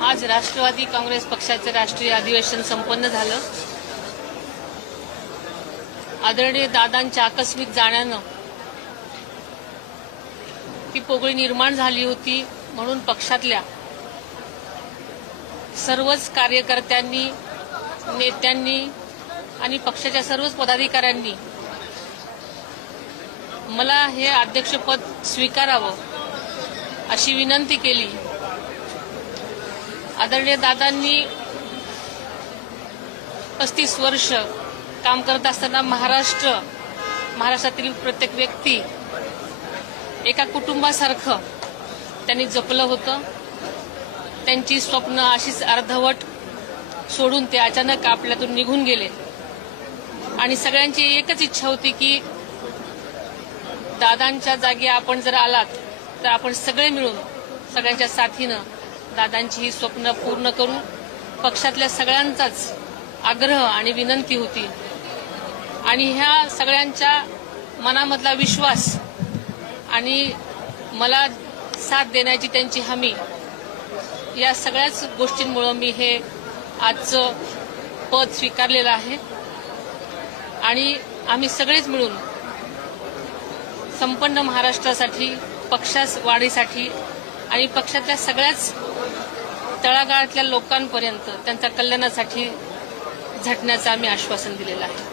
आज राष्ट्रवादी काँग्रेस पक्षाचे राष्ट्रीय अधिवेशन संपन्न झालं। आदरणीय दादांच्या आकस्मिक जाण्यानं ती पोकळी निर्माण झाली होती, म्हणून पक्षातल्या सर्वच कार्यकर्त्यांनी, नेत्यांनी आणि पक्षाच्या सर्वच पदाधिकाऱ्यांनी मला हे अध्यक्षपद स्वीकारावं अशी विनंती केली। आदरणीय दादांनी 35 वर्ष काम करत असताना महाराष्ट्रातील प्रत्येक व्यक्ती एका कुटुंबासारखं त्यांनी जपलं होतं। त्यांची स्वप्न अशीच अर्धवट सोडून ते अचानक आपल्यातून निघून गेले आणि सगळ्यांची एकच इच्छा होती की दादांच्या जागी आपण जर आलात तर आपण सगळे मिळून सगळ्यांच्या साथीनं दादांची ही स्वप्न पूर्ण करू। पक्षातल्या सगळ्यांचाच आग्रह आणि विनंती होती आणि ह्या सगळ्यांच्या मनामधला विश्वास आणि मला साथ देण्याची त्यांची हमी, या सगळ्याच गोष्टींमुळे मी हे आजचं पद स्वीकारलेलं आहे आणि आम्ही सगळेच मिळून संपूर्ण महाराष्ट्रासाठी, पक्षास वाढीसाठी आणि पक्षातल्या सगळ्याच तळागाळातल्या लोकांपर्यंत त्यांच्या कल्याणासाठी झटण्याचं आम्ही आश्वासन दिलेलं आहे।